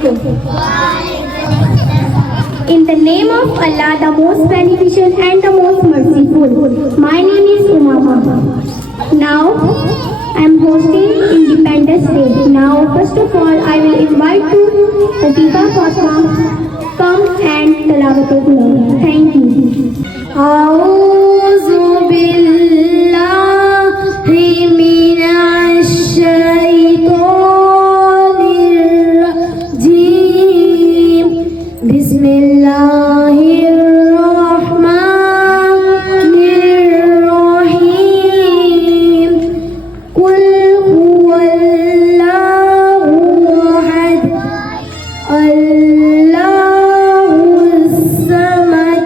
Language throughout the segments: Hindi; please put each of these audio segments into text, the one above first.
alaikum. In the name of Allah, the most beneficent and the most merciful. My name is Umama. Now, I am hosting Independence Day. Now, first of all, I will invite to Latifa Fatma come and Talawatul Quran. Thank you. A'udhu billahi minash shaitanir rajim. Bismillahirrahmanirrahim. Qul huwallahu ahad. Allahus samad.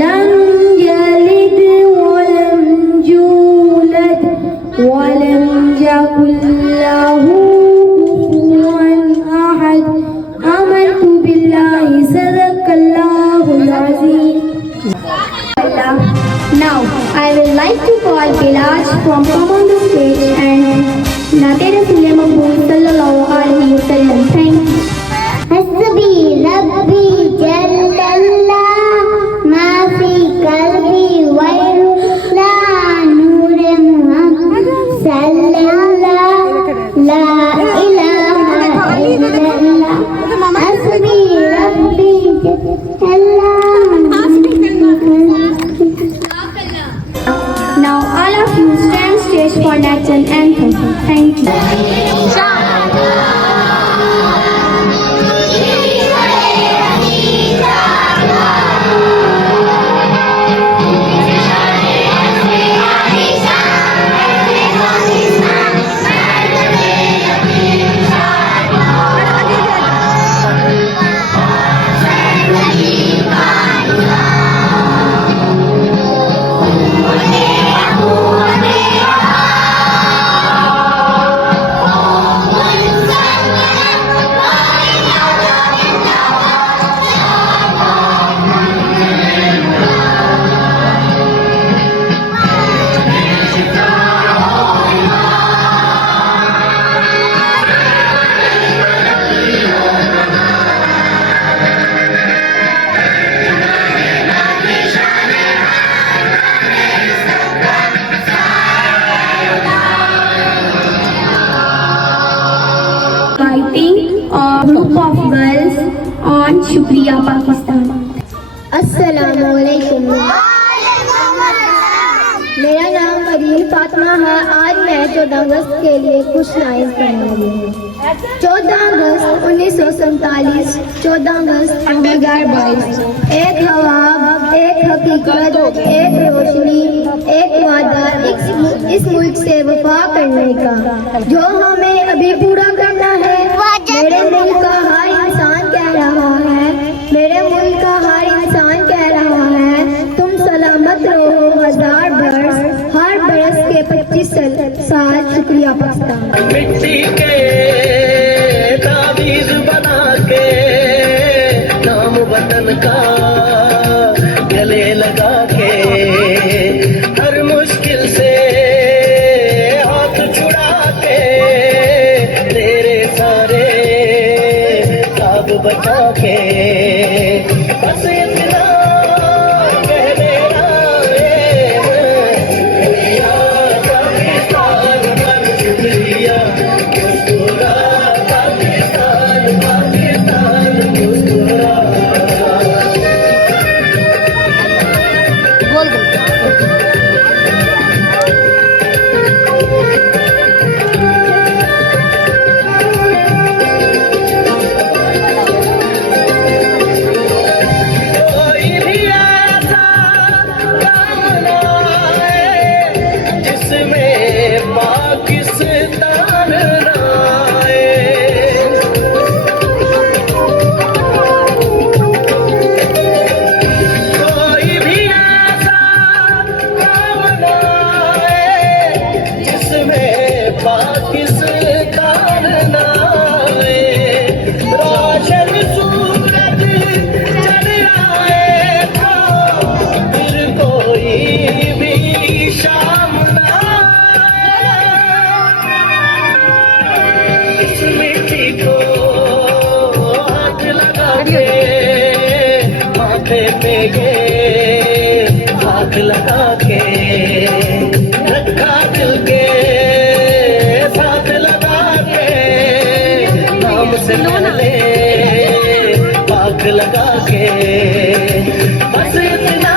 Lam yalid walam yulad walam yakul lahu kufuwan ahad. Amantu billahi sadaqallahul azim. Now, I would like to call Bilal from come on the stage and Nate Rasul Mahmood sallallahu alaihi wasallam. Thank you. Hasbi Rabbi Jallallah ma fi qalbi wayrullah Nur Muhammad sallallahu la ilaha illallah. Hasbi Rabbi Jallallah. Now all of you stand stage for national anthem. Thank you. Inviting a group of girls on Shukriya Pakistan. अस्सलामुअलैकुम। मेरा नाम मरीम फातिमा है। आज मैं 14 अगस्त के लिए कुछ लाइन पढ़ने वाली हूँ। 14 अगस्त 1947, 14 अगस्त 2022। एक हवा, एक हकीकत, एक रोशनी, एक वादा इस मुल्क से वफा करने का, जो हमें अभी पूरा करना है। मेरे मुल्क का हर इंसान कह रहा है, मेरे मुल्क का हर इंसान कह रहा है, तुम सलामत रहो हजार बरस, हर बरस के 25 साल। शुक्रिया पाकिस्तान। मिट्टी के ताबीज बना के नाम वतन का गले लगा के, हर मुश्किल से हाथ छुड़ा के, तेरे सारे साब बचा के, बस इतना कह देना शुक्रिया पाकिस्तान पर, शुक्रिया मुस्कुरा पाकिस्तान, पाकिस्तान मुस्कुरा। ये हाथ लगा के रखा दिल के साथ लगा के नाम से पहले पाक लगा के बस इतना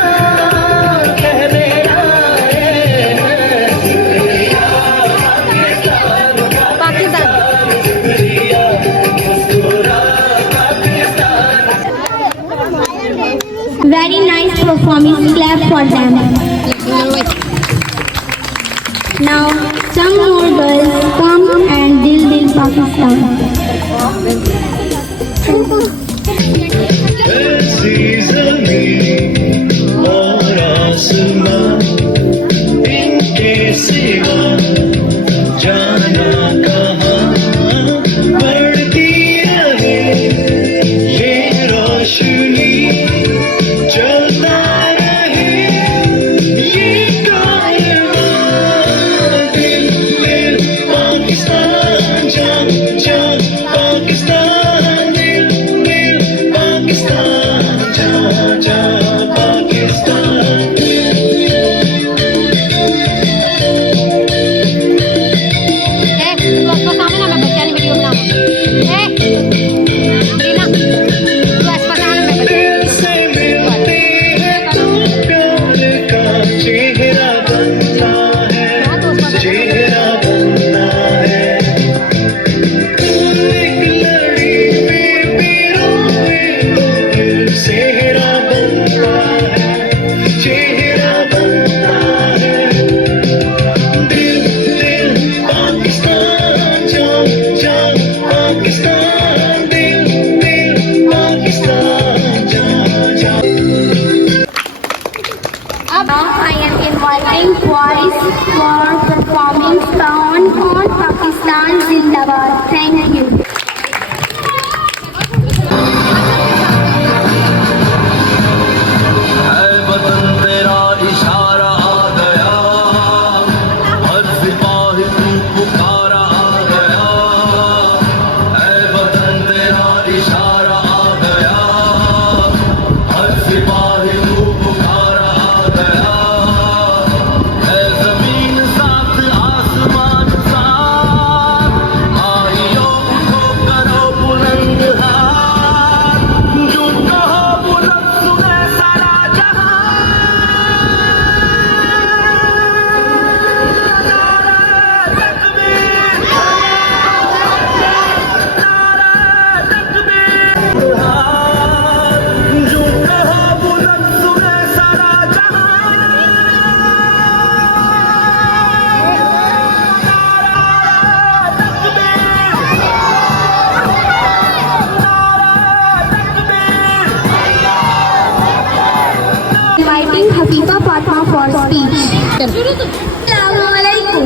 कहने आए हैं शुक्रिया पाकिस्तान शुक्रिया मुस्कुरा Pakistan. Very nice performance. Clap for them. Now, some more girls come and Dil Dil Pakistan. ऐसी ज़मीन और आसमां इनके सिवा जाना कहाँ बढ़ती रहे ये रोशनी चलता रहे ये कारवां दिल दिल पाकिस्तान जान जान पाकिस्तान दिल दिल पाकिस्तान जान जान पाकिस्तान। दिल से मिलते हैं तो प्यार का चेहरा बनता है चेहरा बनता है एक लड़ी पे रोए तो फिर चेहरा बनता है चेहरा बनता है दिल दिल पाकिस्तान जान जान पाकिस्तान दिल दिल पाकिस्तान जान जान। Now I am inviting boys for performing Kaun Kaun Pakistan Zindabad. Thank you. है वतन तेरा इशारा आ गया हर सिपाही तू पुकारा आ गया है वतन तेरा इशारा आ गया हर सिपाही तू पुकारा आ गया है जमीन साथ आसमान साथ भाइयों उठो करो बुलंद हाथ जो कहो बुलंद सुने सारा जहां जो कहो बुलंद सुने सारा Inviting Hafifa Fatma for speech. Assalamualaikum.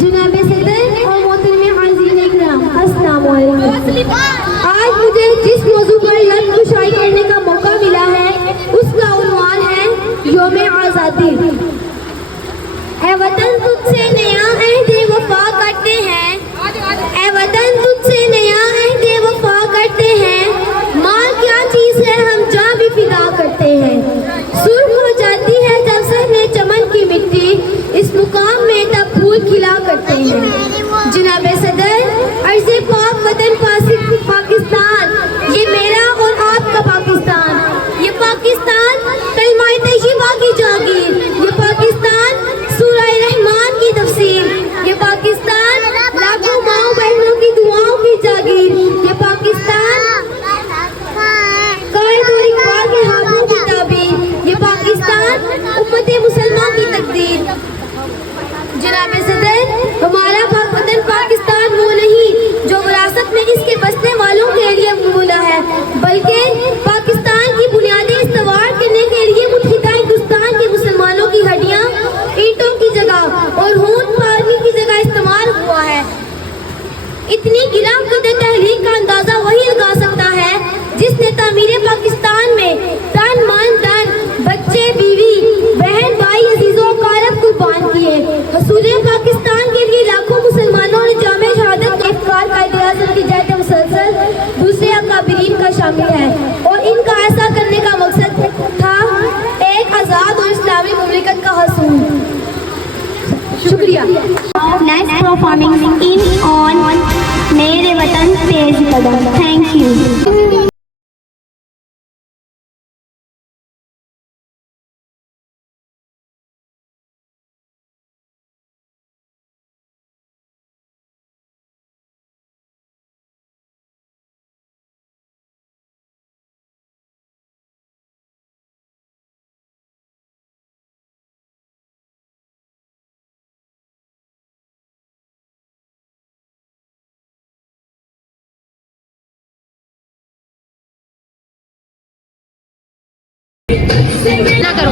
जनाब सदर और मोहतरम हाज़रीन इकराम अस्सलाम वालेकुम। आज मुझे जिस मौजू पर लफ्ज़ कुशाई करने का मौका मिला है उसका उन्वान है यौम आज़ादी। ऐ वतन तुझसे नया अहद वफा करते हैं ऐ वतन तुझसे नया अहद वफा करते हैं माल क्या चीज़ है हम जहाँ भी फिदा करते हैं सुर्ख हो जाती है जब सर में चमन की मिट्टी इस मुकाम में तब फूल खिला करते हैं। जनाब सदर अर्ज़े पाक वतन पाकिस्तान ये मेरा और आपका पाकिस्तान ये पाकिस्तान कलमाए तैयबा की जागीर ये पाकिस्तान सूरह रहमान की तफसीर ये पाकिस्तान लाखों माओ बहनों की दुआओं की जागीर ये पाकिस्तान कायद और इकबाल के हाथों की ताबीर ये पाकिस्तान उम्मत मुसलमान की तकदीर। जनाब सदर हमारा वतन पाकिस्तान वो नहीं जो विरासत में इसके बसने वालों के लिए मिला है बल्कि पाकिस्तान की बुनियादें इस्तेवार करने के लिए मुत्तहिदा हिंदुस्तान के मुसलमानों की हड्डियां ईंटों की जगह और खून पानी की जगह इस्तेमाल हुआ है। इतनी गिरा कदर तहरीक का अंदाजा वही लगा सकता है जिसने तामीर पाकिस्तान में तन मन धन बच्चे बीवी शुक्रिया। Next performing in on मेरे वतन तेज कदम। Thank you. ना करो।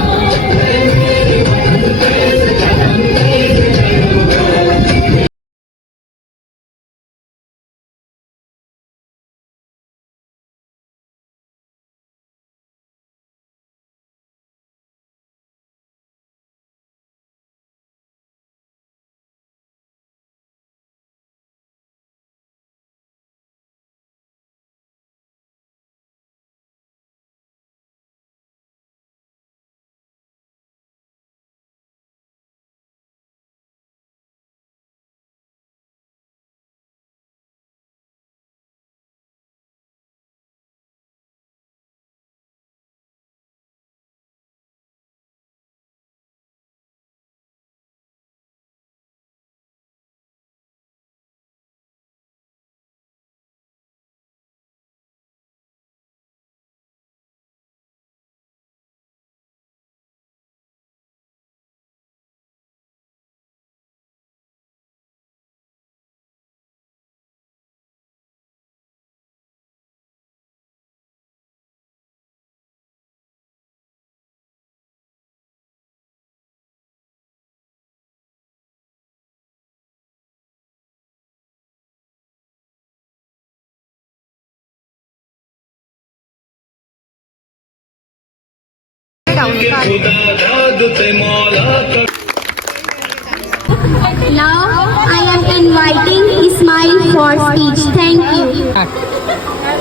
Now I am inviting Ismail for speech. Thank you.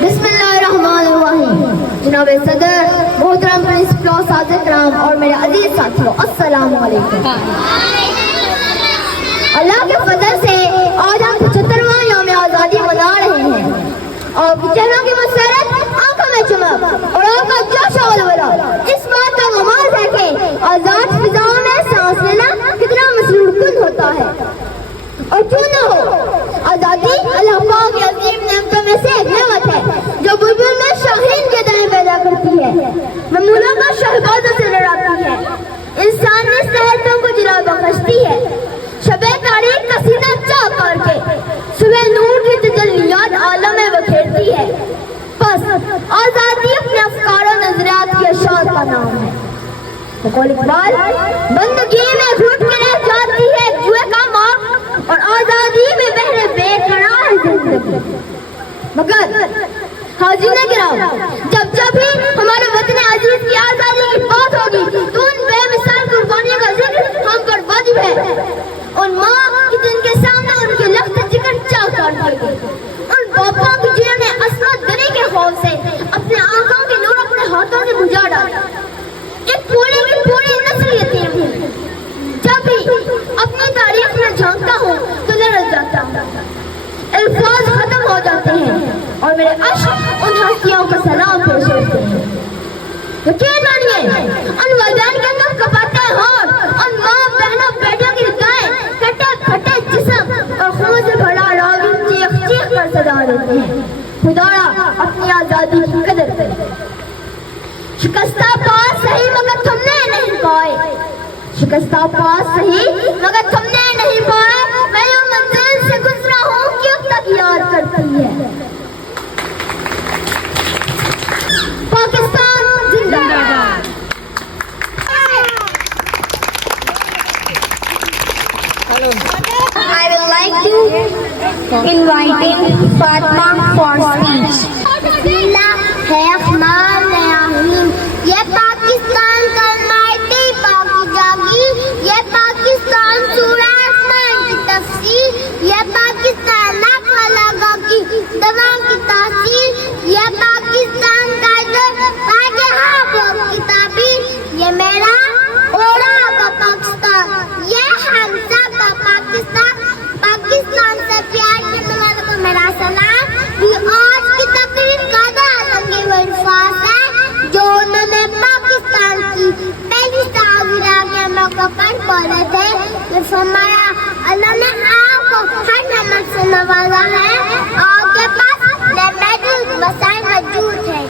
बिस्मिल्लाहिर्रहमानिर्रहीम। जनाब सदर, मोहतरम प्रिंसिपल, साथ-ए-किराम और मेरे अजीज साथियों, अस्सलाम वालेकुम। अल्लाह के फजल से आज हम 75वां यौम आज़ादी मना रहे हैं और चेहरों की मसरत, आंखों में चमक और आपका जोश और वला इस बात का नमाज है कि आजाद फिजाओं में सांस लेना कितना मसरूर कुन होता है। और क्यों न हो, आजादी अल्लाह पाक की अजीम नेमतों में से एक नेमत है जो बुलबुल में शाहीन के दाएं पैदा करती है, ममूलों को शहबाजों से लड़ाती है, इंसानी सेहतों को जिला बख्शती है, शबे तारीख का सीना चाक करके सुबह नूर की तजल्लियात आलम में बखेरती है। बस आजादी अपने अफकार और नजरियात की अशात का नाम है। कौल इकबाल, बंदगी में घुट के रह जाती है जुए का माँ और आजादी में बहरे बेकरार है जिंदगी। मगर हाजिर गिराम, जब भी हमारे वतन अजीज की आजादी की बात होगी तो उन बेमिसाल कुर्बानियों का जिक्र हम पर वाजिब है। उन माँ की जिनके सामने उनके लफ्ज़ जिक्र चाक कर देंगे, उन बापों की जिन्होंने असमत दरी के खौफ से अपने आंखों के नूर अपने हाथों से बुझा डाला। एक पूरी की पूरी नस्ल यतीम है। जब भी अपनी तारीफ में झांकता हूँ तो लड़ जाता हूँ, अल्फाज खत्म हो जाते हैं और मेरे अश्क उन हस्तियों को सलाम पेश करते हैं। यकीन मानिए, उन वालिदैन के अंदर कपाते होंठ, उन माँ बहनों बेटियों की हृदय कटे फटे जिस्म और खून से भरा रागी चीख चीख कर सजा देते हैं। खुदारा अपनी आजादी की कदर करे। शिकस्ता पास सही मगर तुमने नहीं पाए, शिकस्ता पास सही मगर तुमने नहीं पाए, मैं यूं मंजिल से गुजरा हूँ क्यों तक याद करती है। पाकिस्तान जिंदाबाद। I would like to inviting Fatma for speech. बिस्मिल्लाहिर्रहमानिर्रहीम। ये पाकिस्तान कलमाती पाकी जागी, ये पाकिस्तान सूरा आसमान की तफसीर, ये पाकिस्तान लाख लगा की दवा की तासीर, ये पाकिस्तान का किताबी, ये मेरा ओरा का पाकिस्तान, ये हमसा का पढ़ रहे थे कि फरमाया अल्लाह ने आपको हर नमक से नवाजा है, आपके पास मैजिक वसाइल मौजूद है,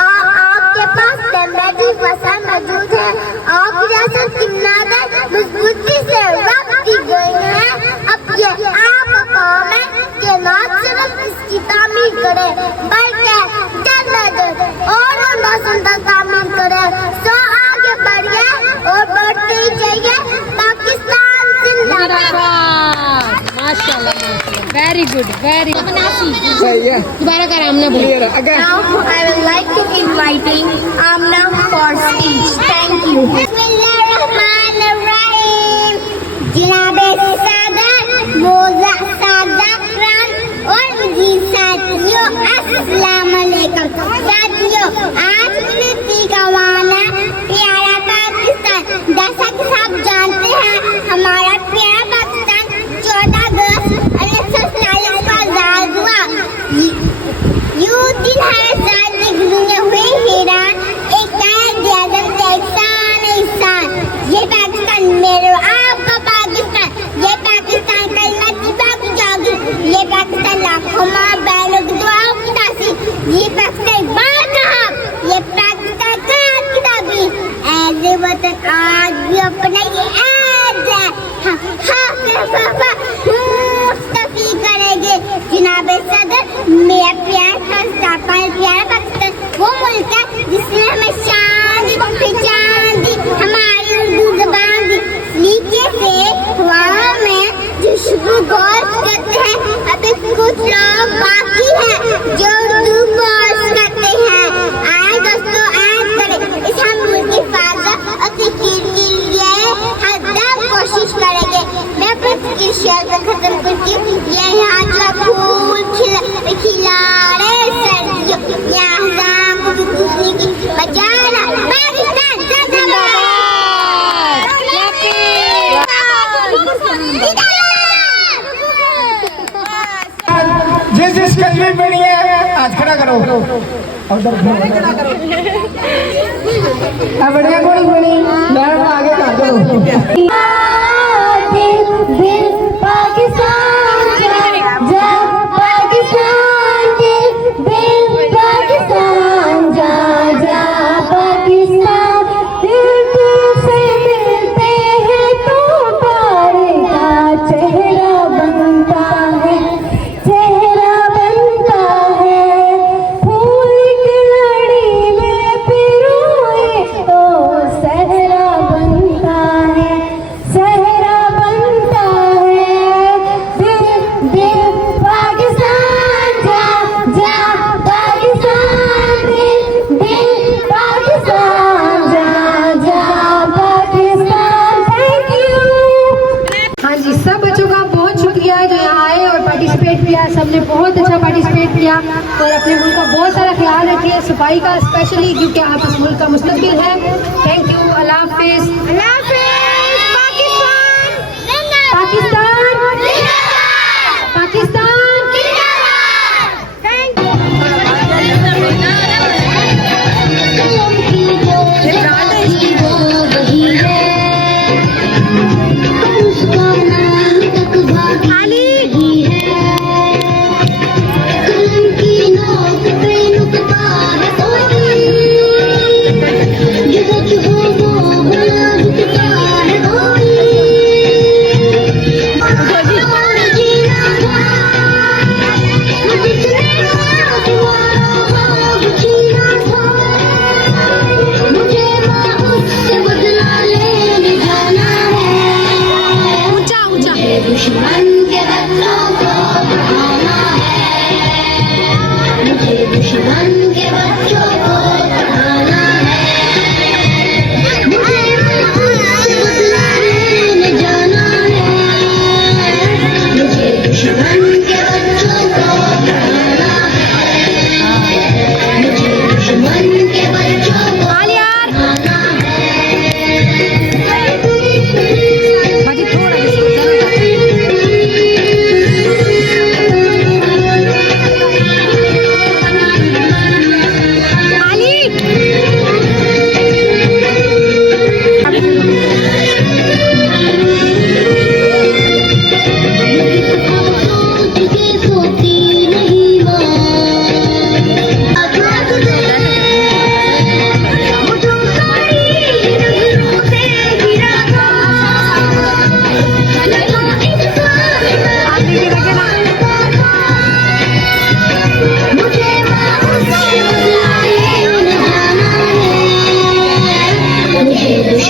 आपके पास मैजिक वसाइल मौजूद है, आप जैसे किनारे मजबूती से रख दी गई है। अब ये आपका काम है कि ना सिर्फ इसकी तामीर करे बल्कि जल्द और सुंदर तामीर करे। तो आगे बढ़िए और बढ़ते ही जाइए। पाकिस्तान जिंदाबाद। माशाल्लाह वेरी गुड वेरी सही है। दोबारा कर आमना बोल। Now I would like to inviting Amna for speech. Thank you. Bismillahirrahmanirrahim. जनाबे सदर मोज़ा सादरान और मुझीब साथियों अस्सलाम वालेकुम। साथियों आज मिट्टी का वाना प्यारा पाकिस्तान, जैसा कि सब जानते हैं हमारा प्यारा पाकिस्तान 14 अगस्त 1947 को आजाद हुआ। यू दिन है साल गुजरे हुए हैरान एक ये पाकिस्तान मेरे आपका पाकिस्तान, ये पाकिस्तान कलमा की बात जागी, ये पाकिस्तान लाखों माँ बहनों की दुआओं की तासीर, ये पाकिस्तान बात कहा, ये पाकिस्तान का किताबी ऐसे वतन आज भी अपना ये ऐज है। मुस्तफी करेंगे जनाबे सदर मेरा प्यारा पाकिस्तान वो मुल्क है जिसने हमें शांति पहचान दी, हमारी उर्दू ज़बान दी। नीचे से हवा में जो शुरू गौर करते हैं, अभी कुछ लोग बाकी हैं जो उर्दू कोर्स करते हैं। आए दोस्तों आज करें इस हम मुल्क की हिफाजत और तहकीर के लिए हरदम कोशिश करेंगे। मैं अपनी तस्वीर शेयर कर खत्म करती हूँ। ये यहाँ का फूल खिला रहे सर्दियों, यहाँ को भी खुशी की बजाना पाकिस्तान जिंदाबाद। जिस जिस कलमे बनी है आज खड़ा करो बढ़िया कौन बनी मैडम आगे कर दो। सबने बहुत अच्छा पार्टिसिपेट किया और अपने मुल्क का बहुत सारा ख्याल रखिए, सफाई का स्पेशली, क्योंकि आप इस मुल्क का मुस्तकबिल है। Thank you. अल्लाह हाफिज। पाकिस्तान पाकिस्तान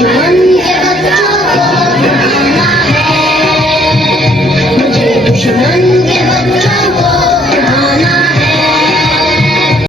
दुश्मन के बच्चों को भगाना है, मुझे दुश्मन